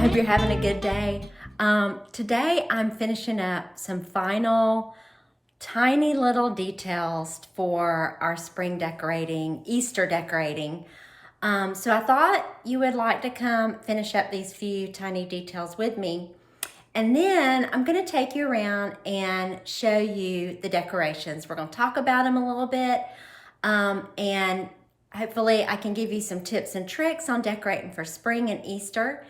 hope you're having a good day. Today I'm finishing up some final tiny little details for our spring decorating, Easter decorating. So I thought you would like to come finish up these few tiny details with me. And then I'm gonna take you around and show you the decorations. We're gonna talk about them a little bit, and hopefully I can give you some tips and tricks on decorating for spring and Easter.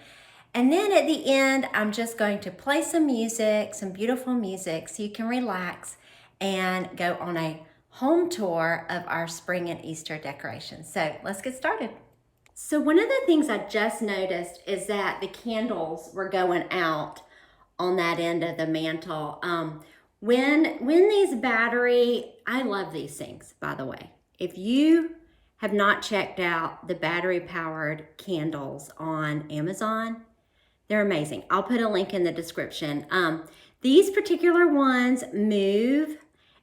And then at the end, I'm just going to play some music, some beautiful music, so you can relax and go on a home tour of our spring and Easter decorations. So let's get started. So one of the things I just noticed is that the candles were going out on that end of the mantle. When these battery, I love these things, by the way. If you have not checked out the battery powered candles on Amazon, they're amazing. I'll put a link in the description. These particular ones move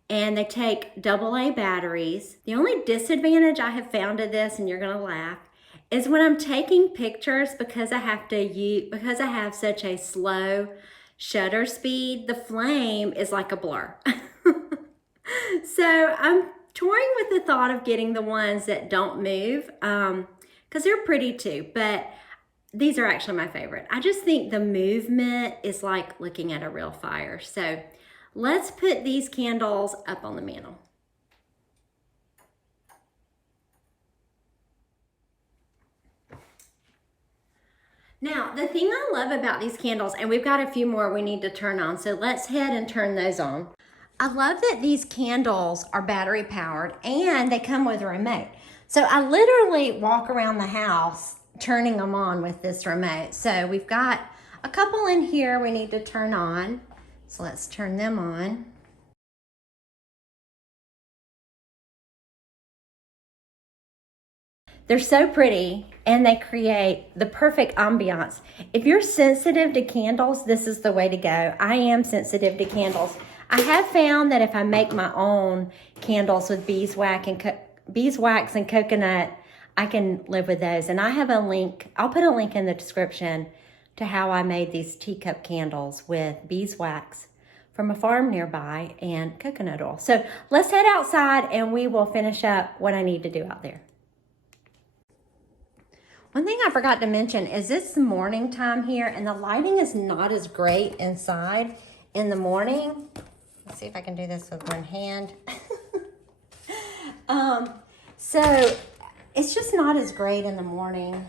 and they take AA batteries. The only disadvantage I have found of this, and you're gonna laugh, is when I'm taking pictures, because I have such a slow shutter speed, the flame is like a blur. So I'm toying with the thought of getting the ones that don't move, because they're pretty too, but these are actually my favorite. I just think the movement is like looking at a real fire. So let's put these candles up on the mantle. Now, the thing I love about these candles, and we've got a few more we need to turn on, so let's head and turn those on. I love that these candles are battery powered and they come with a remote. So I literally walk around the house turning them on with this remote. So we've got a couple in here we need to turn on. So let's turn them on. They're so pretty and they create the perfect ambiance. If you're sensitive to candles, this is the way to go. I am sensitive to candles. I have found that if I make my own candles with beeswax and coconut, I can live with those. And I have a link, I'll put a link in the description to how I made these teacup candles with beeswax from a farm nearby and coconut oil. So let's head outside and we will finish up what I need to do out there. One thing I forgot to mention is it's morning time here and the lighting is not as great inside in the morning. Let's see if I can do this with one hand. So it's just not as great in the morning,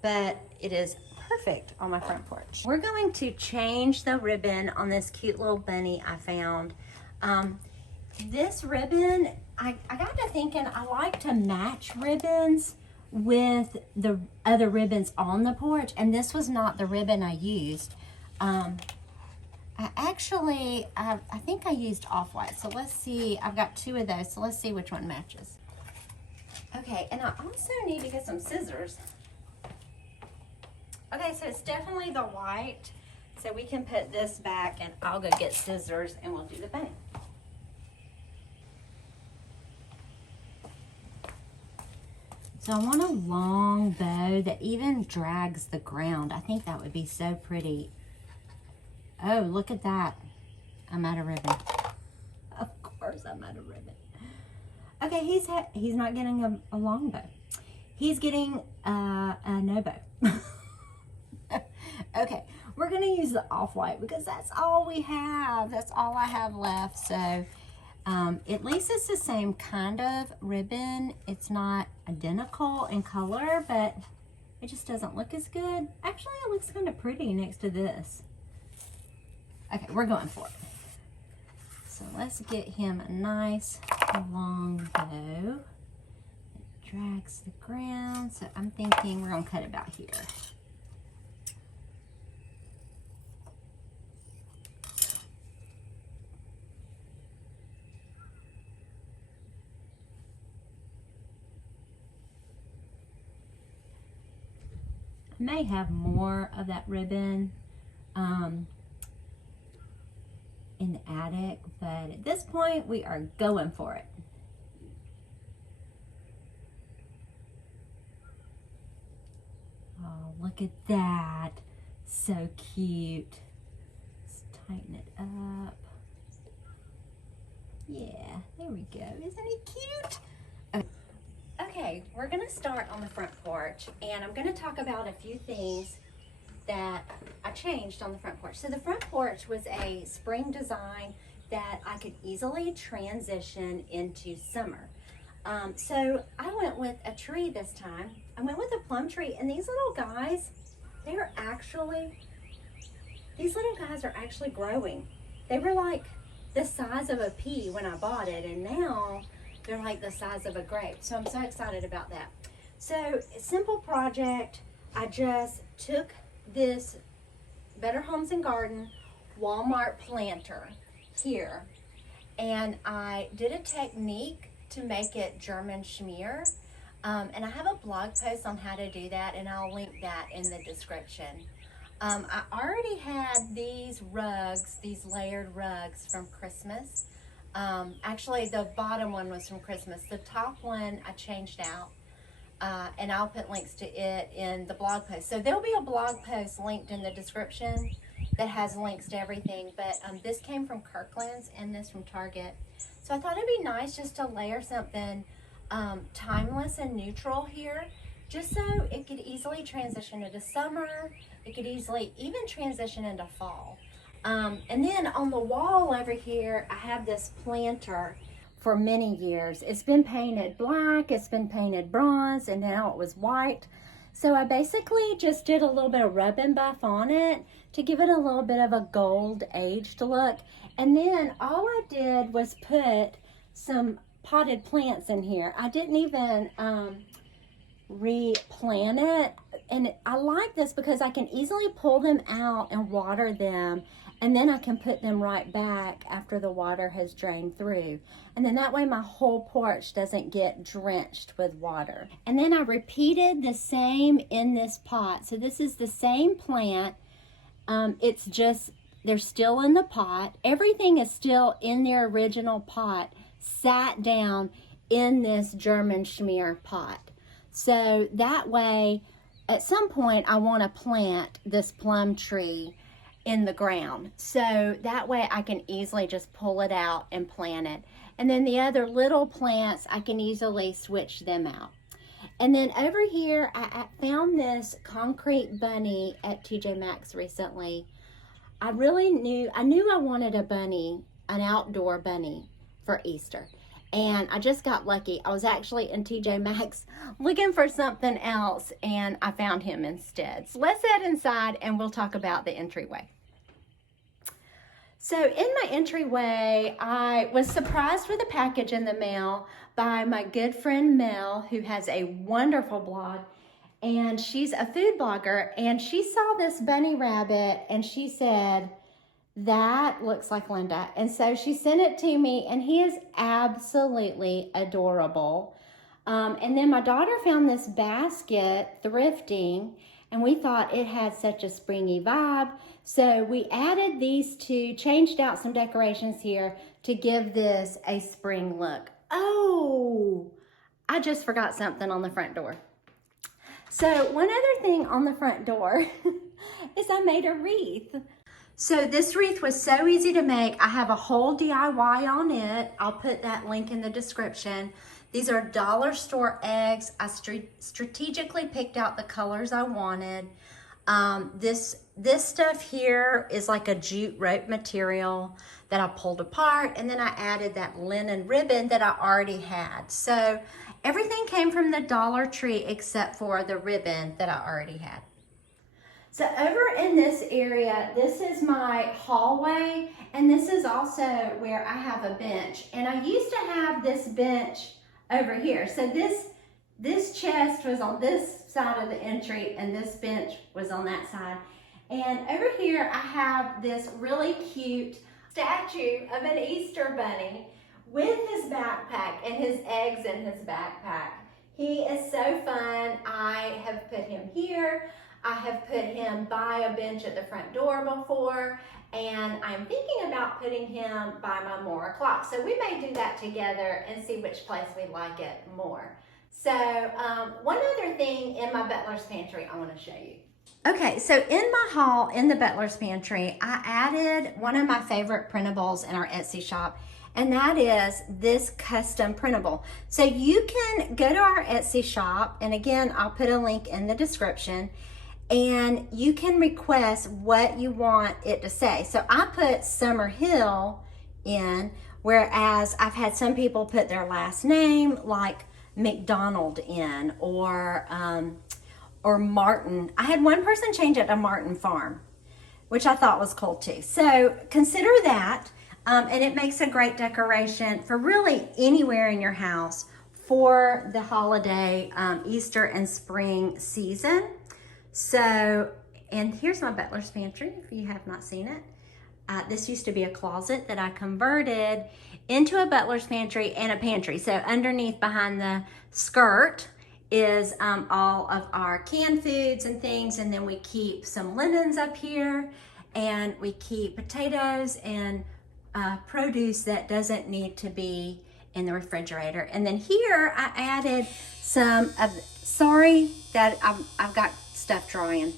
but it is perfect on my front porch. We're going to change the ribbon on this cute little bunny I found. This ribbon, I got to thinking I like to match ribbons with the other ribbons on the porch, and this was not the ribbon I used. I think I used off-white, so let's see. I've got two of those, so let's see which one matches. Okay, and I also need to get some scissors. Okay, so it's definitely the white, so we can put this back and I'll go get scissors and we'll do the bunny. So I want a long bow that even drags the ground. I think that would be so pretty. Oh, look at that. I'm out of ribbon. Of course I'm out of ribbon. Okay, he's not getting a long bow. He's getting a no bow. Okay, we're gonna use the off-white because that's all we have. That's all I have left. So at least it's the same kind of ribbon. It's not identical in color, but it just doesn't look as good. Actually, it looks kind of pretty next to this. Okay, we're going for it. So let's get him a nice long bow. It drags the ground. So I'm thinking we're gonna cut about here. I may have more of that ribbon in the attic, but at this point we are going for it. Oh, look at that. So cute. Let's tighten it up. Yeah, there we go. Isn't he cute? Okay, we're gonna start on the front porch, and I'm gonna talk about a few things that I changed on the front porch. So the front porch was a spring design that I could easily transition into summer. So I went with a tree this time. I went with a plum tree, and these little guys, these little guys are actually growing. They were like the size of a pea when I bought it, and now they're like the size of a grape. So I'm so excited about that. So simple project. I just took this Better Homes and Garden Walmart planter here, and I did a technique to make it German schmear. And I have a blog post on how to do that, and I'll link that in the description. I already had these rugs, these layered rugs from Christmas. Actually, the bottom one was from Christmas. The top one I changed out, and I'll put links to it in the blog post. So there'll be a blog post linked in the description that has links to everything. But this came from Kirkland's and this from Target. So I thought it'd be nice just to layer something timeless and neutral here, just so it could easily transition into summer. It could easily even transition into fall. And then on the wall over here, I have this planter for many years. It's been painted black, it's been painted bronze, and now it was white. So I basically just did a little bit of rub and buff on it to give it a little bit of a gold aged look. And then all I did was put some potted plants in here. I didn't even replant it, and I like this because I can easily pull them out and water them, and then I can put them right back after the water has drained through, and then that way my whole porch doesn't get drenched with water. And then I repeated the same in this pot. So this is the same plant. It's just they're still in the pot. Everything is still in their original pot, sat down in this German schmear pot. So that way, at some point, I want to plant this plum tree in the ground. So that way I can easily just pull it out and plant it. And then the other little plants, I can easily switch them out. And then over here, I found this concrete bunny at TJ Maxx recently. I knew I wanted a bunny, an outdoor bunny for Easter. And I just got lucky. I was actually in TJ Maxx looking for something else, and I found him instead. So let's head inside and we'll talk about the entryway. So in my entryway, I was surprised with a package in the mail by my good friend Mel, who has a wonderful blog, and she's a food blogger, and she saw this bunny rabbit and she said, "That looks like Linda." And so she sent it to me, and he is absolutely adorable. And then my daughter found this basket thrifting, and we thought it had such a springy vibe. So we added these two, changed out some decorations here to give this a spring look. Oh, I just forgot something on the front door. So one other thing on the front door is I made a wreath. So this wreath was so easy to make. I have a whole DIY on it. I'll put that link in the description. These are dollar store eggs. I strategically picked out the colors I wanted. This stuff here is like a jute rope material that I pulled apart, and then I added that linen ribbon that I already had. So everything came from the Dollar Tree except for the ribbon that I already had. So over in this area, this is my hallway, and this is also where I have a bench. And I used to have this bench over here. So this chest was on this side of the entry, and this bench was on that side. And over here, I have this really cute statue of an Easter bunny with his backpack and his eggs in his backpack. He is so fun. I have put him here. I have put him by a bench at the front door before, and I'm thinking about putting him by my Mora clock. So we may do that together and see which place we like it more. So one other thing in my butler's pantry I want to show you. Okay, so in my haul in the butler's pantry, I added one of my favorite printables in our Etsy shop, and that is this custom printable. So you can go to our Etsy shop, and again, I'll put a link in the description, and you can request what you want it to say. So I put Summer Hill in, whereas I've had some people put their last name like McDonald in, or Martin. I had one person change it to Martin Farm, which I thought was cool too. So consider that, and it makes a great decoration for really anywhere in your house for the holiday Easter and spring season. So, and here's my butler's pantry if you have not seen it. This used to be a closet that I converted into a butler's pantry and a pantry. So underneath behind the skirt is all of our canned foods and things, and then we keep some linens up here, and we keep potatoes and produce that doesn't need to be in the refrigerator. And then here I added some of, sorry that I've got stuff drying.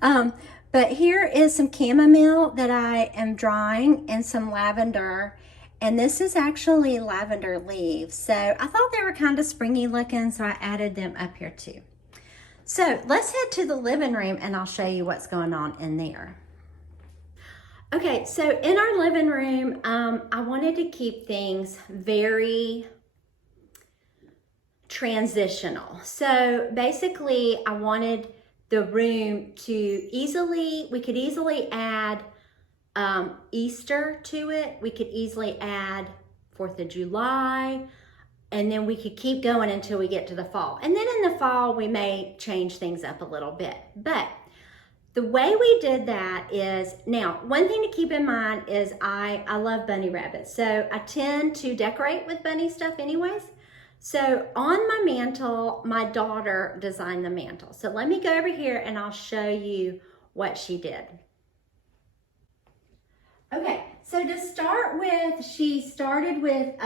But here is some chamomile that I am drying and some lavender. And this is actually lavender leaves. So I thought they were kind of springy looking, so I added them up here too. So let's head to the living room and I'll show you what's going on in there. Okay, so in our living room, I wanted to keep things very transitional. So basically I wanted the room to we could easily add Easter to it. We could easily add 4th of July, and then we could keep going until we get to the fall. And then in the fall, we may change things up a little bit. But the way we did that is, now, one thing to keep in mind is I love bunny rabbits. So I tend to decorate with bunny stuff anyways. So on my mantle, my daughter designed the mantle. So let me go over here and I'll show you what she did. Okay, so to start with, she started with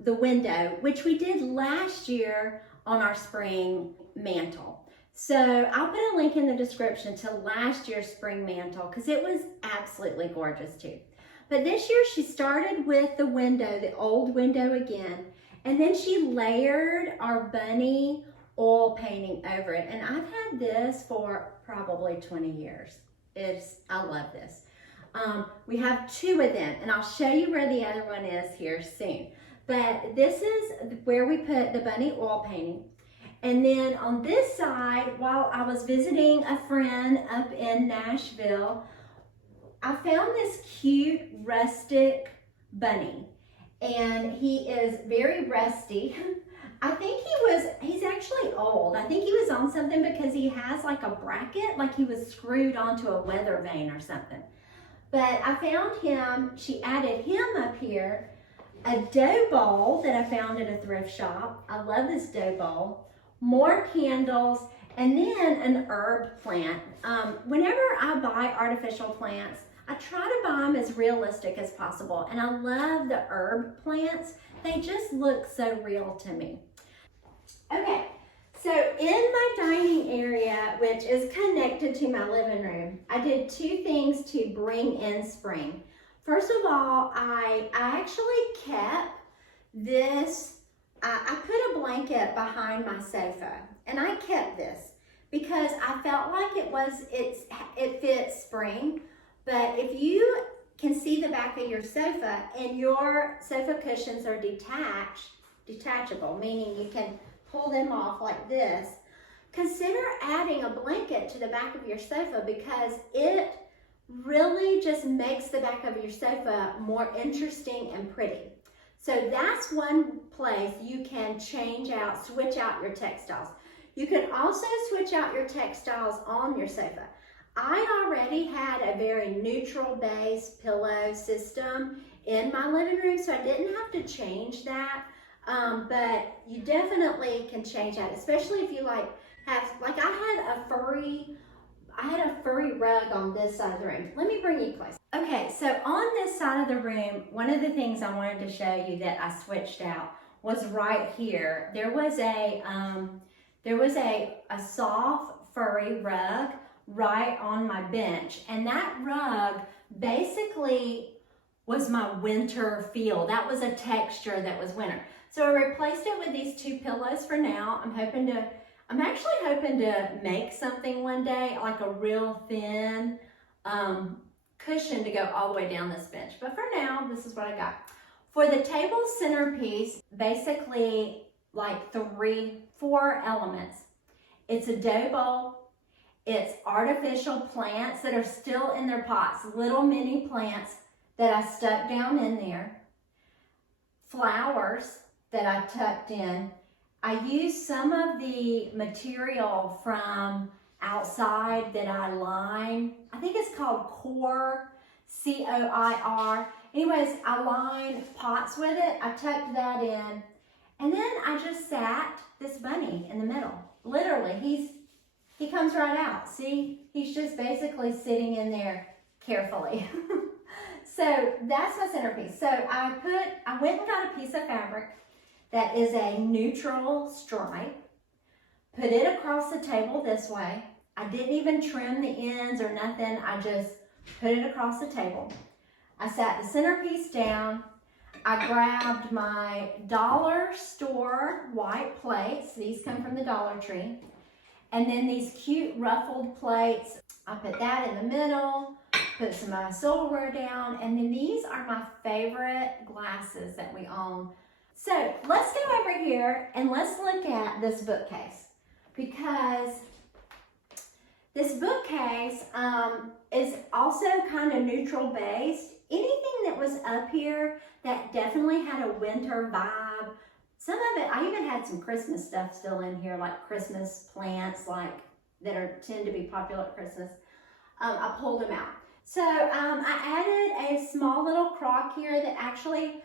the window, which we did last year on our spring mantle. So I'll put a link in the description to last year's spring mantle because it was absolutely gorgeous too. But this year she started with the window, the old window again, and then she layered our bunny oil painting over it. And I've had this for probably 20 years. I love this. We have 2 of them, and I'll show you where the other one is here soon. But this is where we put the bunny oil painting. And then on this side, while I was visiting a friend up in Nashville, I found this cute rustic bunny. And he is very rusty. I think he's actually old. I think he was on something because he has like a bracket, like he was screwed onto a weather vane or something. But I found him, she added him up here, a dough bowl that I found at a thrift shop. I love this dough bowl. More candles, and then an herb plant. Whenever I buy artificial plants, I try to buy them as realistic as possible. And I love the herb plants. They just look so real to me. Okay. So in my dining area, which is connected to my living room, I did 2 things to bring in spring. First of all, I actually kept this, I put a blanket behind my sofa, and I kept this because I felt like it fits spring. But if you can see the back of your sofa and your sofa cushions are detachable, meaning you can pull them off like this, consider adding a blanket to the back of your sofa because it really just makes the back of your sofa more interesting and pretty. So that's one place you can switch out your textiles. You can also switch out your textiles on your sofa. I already had a very neutral base pillow system in my living room, so I didn't have to change that. But you definitely can change that, especially if you I had a furry rug on this side of the room. Let me bring you close. Okay, so on this side of the room, one of the things I wanted to show you that I switched out was right here. There was a soft furry rug right on my bench. And that rug basically was my winter feel. That was a texture that was winter. So I replaced it with these 2 pillows for now. I'm actually hoping to make something one day, like a real thin cushion to go all the way down this bench. But for now, this is what I got. For the table centerpiece, basically like 4 elements. It's a dough bowl. It's artificial plants that are still in their pots, little mini plants that I stuck down in there. Flowers that I tucked in. I used some of the material from outside that I line. I think it's called Core, C-O-I-R. Anyways, I lined pots with it. I tucked that in. And then I just sat this bunny in the middle. Literally, he comes right out. See, he's just basically sitting in there carefully. So that's my centerpiece. So I went and got a piece of fabric that is a neutral stripe, put it across the table this way. I didn't even trim the ends or nothing. I just put it across the table. I sat the centerpiece down. I grabbed my dollar store white plates. These come from the Dollar Tree. And then these cute ruffled plates. I put that in the middle, put some of my silverware down, and then these are my favorite glasses that we own. So let's go over here and let's look at this bookcase, because this bookcase is also kind of neutral based. Anything that was up here that definitely had a winter vibe. Some of it, I even had some Christmas stuff still in here, like Christmas plants, like that tend to be popular at Christmas. I pulled them out. So I added a small little crock here that actually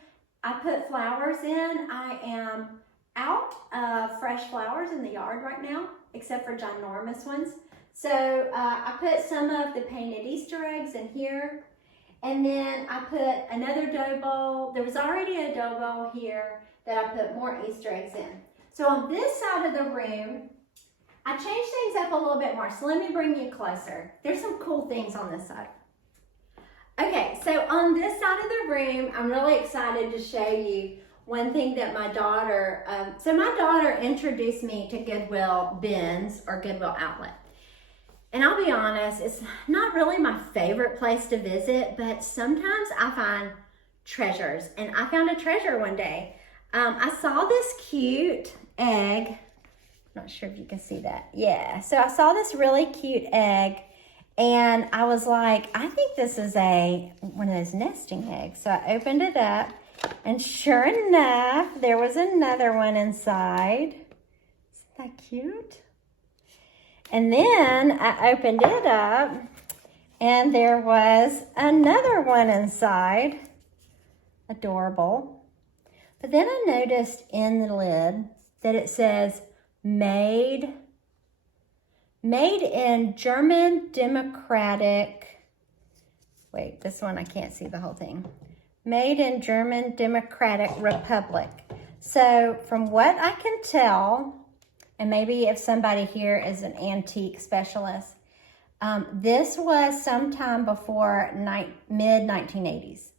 I put flowers in. I am out of fresh flowers in the yard right now, except for ginormous ones. So I put some of the painted Easter eggs in here. And then I put another dough bowl. There was already a dough bowl here that I put more Easter eggs in. So on this side of the room, I changed things up a little bit more. So let me bring you closer. There's some cool things on this side. Okay, so on this side of the room, I'm really excited to show you one thing that my daughter, my daughter introduced me to Goodwill bins or Goodwill outlet. And I'll be honest, it's not really my favorite place to visit, but sometimes I find treasures. And I found a treasure one day. I saw this cute egg. Not sure if you can see that. Yeah, so I saw this really cute egg. And I was like, I think this is one of those nesting eggs. So I opened it up. And sure enough, there was another one inside. Isn't that cute? And then I opened it up, and there was another one inside. Adorable. But then I noticed in the lid that it says made in German Democratic, wait, this one I can't see the whole thing. Made in German Democratic Republic. So from what I can tell, and maybe if somebody here is an antique specialist, this was sometime before mid-1980s,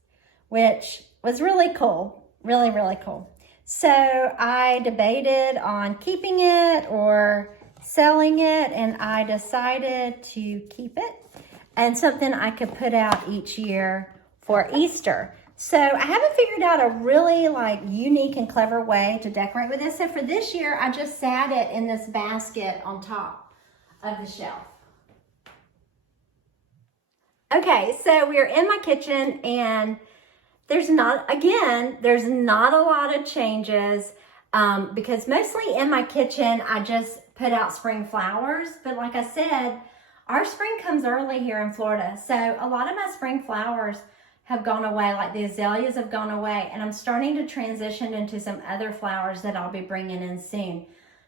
which was really cool, really, really cool. So I debated on keeping it or selling it, and I decided to keep it, and something I could put out each year for Easter. So I haven't figured out a really unique and clever way to decorate with this. So for this year, I just sat it in this basket on top of the shelf. Okay, so we're in my kitchen, and there's not a lot of changes because mostly in my kitchen, I just put out spring flowers. But like I said, our spring comes early here in Florida. So a lot of my spring flowers have gone away, like the azaleas have gone away, and I'm starting to transition into some other flowers that I'll be bringing in soon.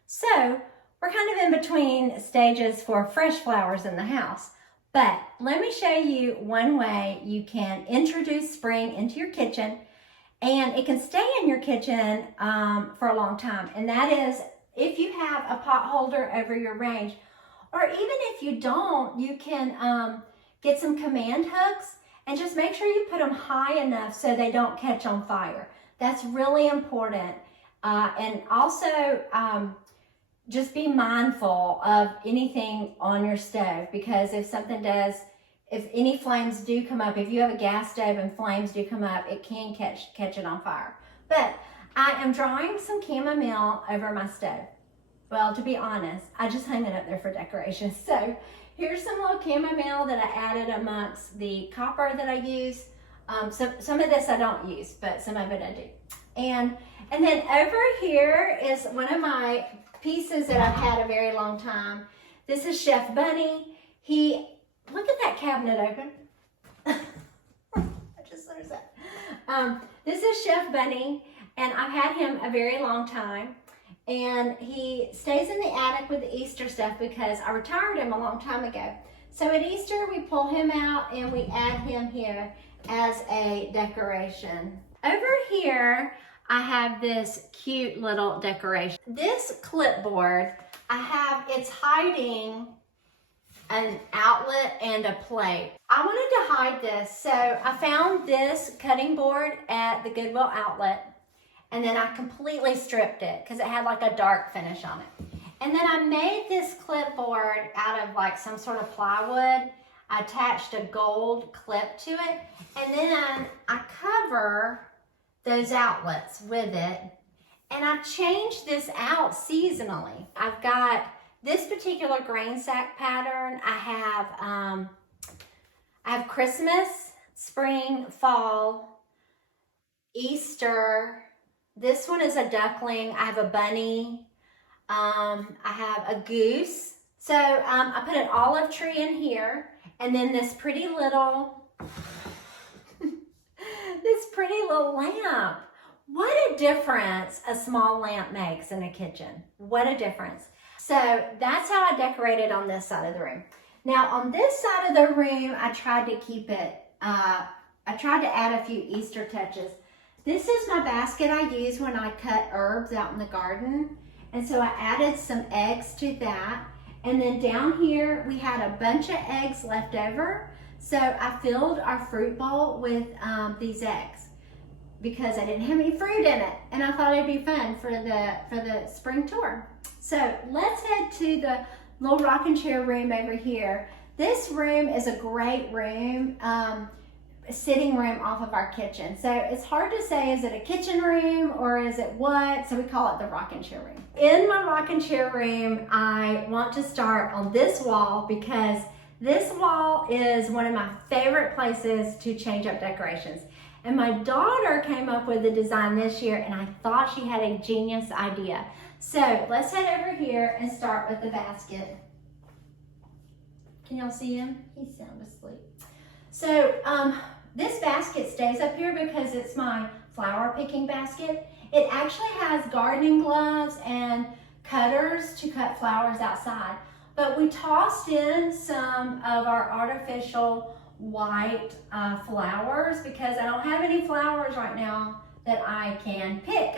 So we're kind of in between stages for fresh flowers in the house. But let me show you one way you can introduce spring into your kitchen, and it can stay in your kitchen for a long time. And that is if you have a pot holder over your range, Or even if you don't, you can get some command hooks and just make sure you put them high enough so they don't catch on fire. That's really important. And also, just be mindful of anything on your stove, because if any flames do come up, if you have a gas stove and flames do come up, it can catch it on fire. But I am drawing some chamomile over my stove. Well, to be honest, I just hung it up there for decoration. So here's some little chamomile that I added amongst the copper that I use. Some of this I don't use, but some of it I do. And then over here is one of my pieces that I've had a very long time. This is Chef Bunny. Look at that cabinet open. I just noticed that. This is Chef Bunny, and I've had him a very long time. And he stays in the attic with the Easter stuff because I retired him a long time ago. So at Easter, we pull him out and we add him here as a decoration. Over here, I have this cute little decoration. This clipboard, it's hiding an outlet and a plate. I wanted to hide this, so I found this cutting board at the Goodwill outlet, and then I completely stripped it because it had like a dark finish on it. And then I made this clipboard out of like some sort of plywood. I attached a gold clip to it, and then I cover those outlets with it, and I change this out seasonally. I've got this particular grain sack pattern. I have Christmas, spring, fall, Easter. This one is a duckling. I have a bunny. I have a goose. So I put an olive tree in here, and then this pretty little lamp. What a difference a small lamp makes in a kitchen. What a difference. So that's how I decorated on this side of the room. Now on this side of the room, I tried to keep it, I tried to add a few Easter touches. This is my basket I use when I cut herbs out in the garden. And so I added some eggs to that. And then down here, we had a bunch of eggs left over. So I filled our fruit bowl with these eggs because I didn't have any fruit in it. And I thought it'd be fun for the spring tour. So let's head to the little rocking chair room over here. This room is a great room, sitting room off of our kitchen. So it's hard to say, is it a kitchen room or is it what? So we call it the rocking chair room. In my rocking chair room, I want to start on this wall because this wall is one of my favorite places to change up decorations. And my daughter came up with the design this year, and I thought she had a genius idea. So let's head over here and start with the basket. Can y'all see him? He's sound asleep. So this basket stays up here because it's my flower picking basket. It actually has gardening gloves and cutters to cut flowers outside. But we tossed in some of our artificial white flowers because I don't have any flowers right now that I can pick.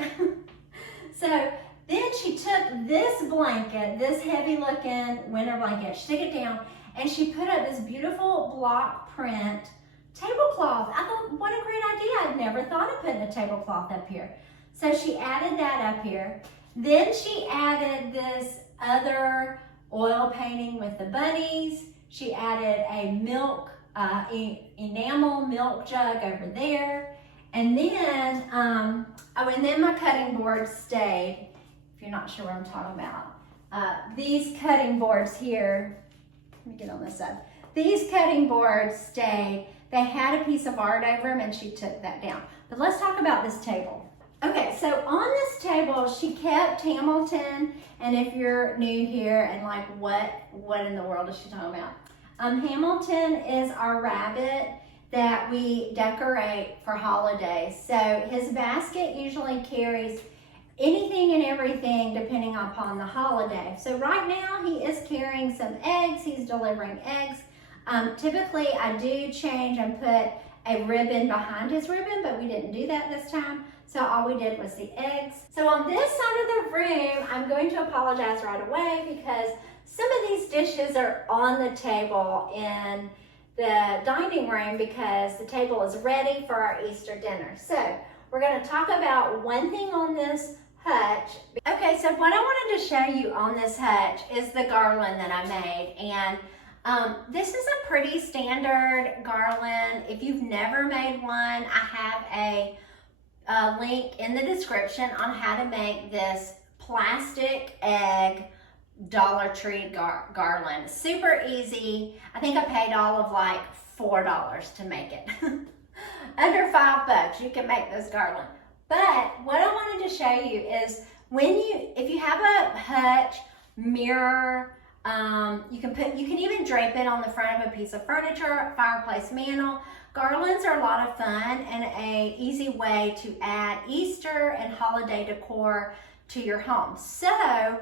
So then she took this blanket, this heavy looking winter blanket, she took it down and she put up this beautiful block print tablecloth. I thought, what a great idea. I'd never thought of putting a tablecloth up here. So she added that up here. Then she added this other oil painting with the bunnies. She added a milk, enamel milk jug over there. And then, and then my cutting board stayed. If you're not sure what I'm talking about, these cutting boards here, let me get on this side. These cutting boards stayed. They had a piece of art over them and she took that down. But let's talk about this table. Okay, so on this table, she kept Hamilton, and if you're new here and like, what in the world is she talking about? Hamilton is our rabbit that we decorate for holidays. So his basket usually carries anything and everything depending upon the holiday. So right now he is carrying some eggs. He's delivering eggs. Typically I do change and put a ribbon behind his ribbon, but we didn't do that this time. So all we did was the eggs. So on this side of the room, I'm going to apologize right away because some of these dishes are on the table in the dining room because the table is ready for our Easter dinner. So we're going to talk about one thing on this hutch. Okay, so what I wanted to show you on this hutch is the garland that I made. And this is a pretty standard garland. If you've never made one, I have a link in the description on how to make this plastic egg Dollar Tree garland. Super easy. I think I paid all of like $4 to make it. Under $5 you can make this garland. But what I wanted to show you is if you have a hutch mirror, you can even drape it on the front of a piece of furniture, fireplace mantle. Garlands are a lot of fun and an easy way to add Easter and holiday decor to your home. So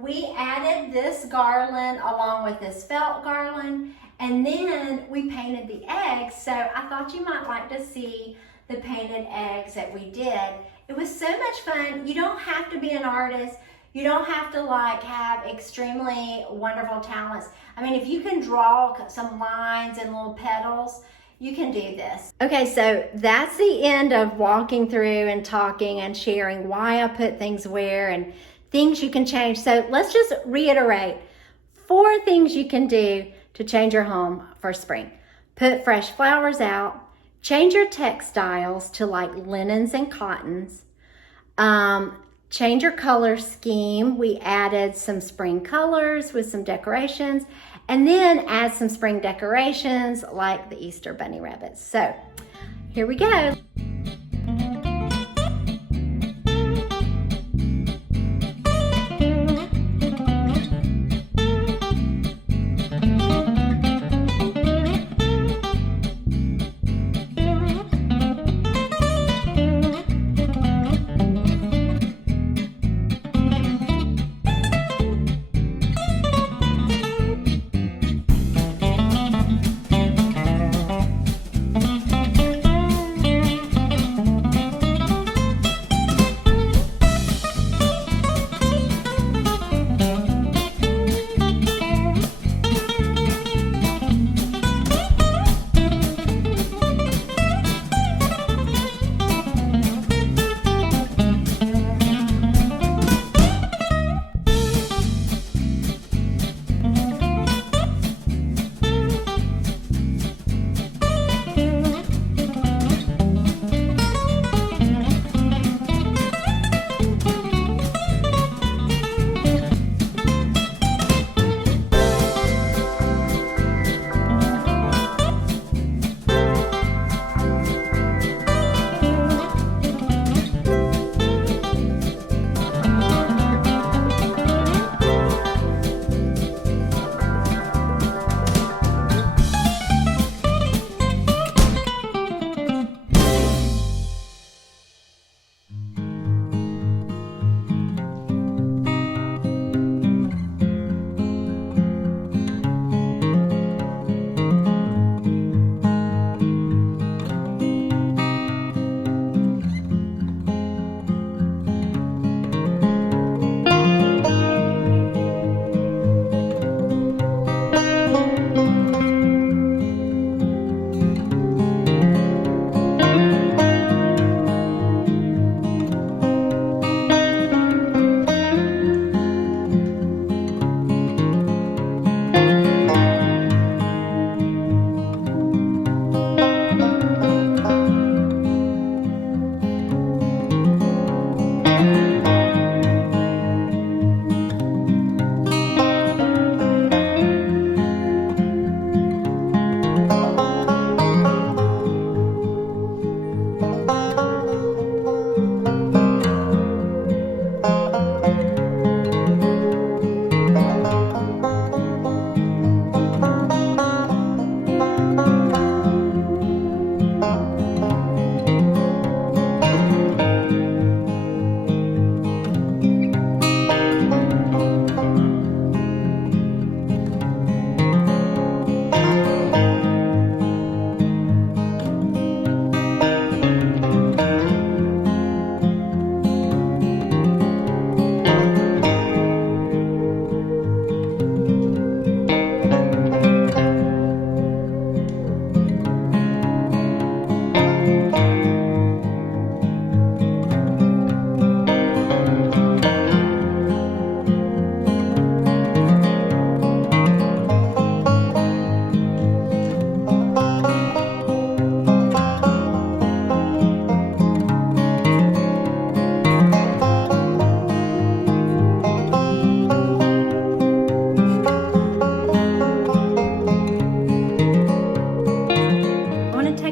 we added this garland along with this felt garland, and then we painted the eggs. So I thought you might like to see the painted eggs that we did. It was so much fun. You don't have to be an artist. You don't have to like have extremely wonderful talents. I mean, if you can draw some lines and little petals, you can do this. Okay, so that's the end of walking through and talking and sharing why I put things where and things you can change. So let's just reiterate 4 things you can do to change your home for spring. Put fresh flowers out, change your textiles to like linens and cottons, change your color scheme. We added some spring colors with some decorations, and then add some spring decorations like the Easter bunny rabbits. So here we go.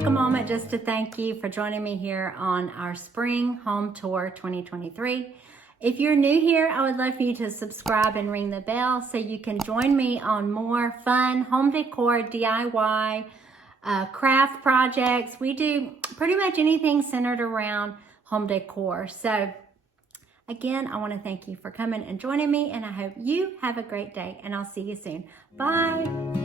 take a moment just to thank you for joining me here on our Spring Home Tour 2023. If you're new here, I would love for you to subscribe and ring the bell so you can join me on more fun home decor, DIY, craft projects. We do pretty much anything centered around home decor. So again, I want to thank you for coming and joining me, and I hope you have a great day, and I'll see you soon. Bye.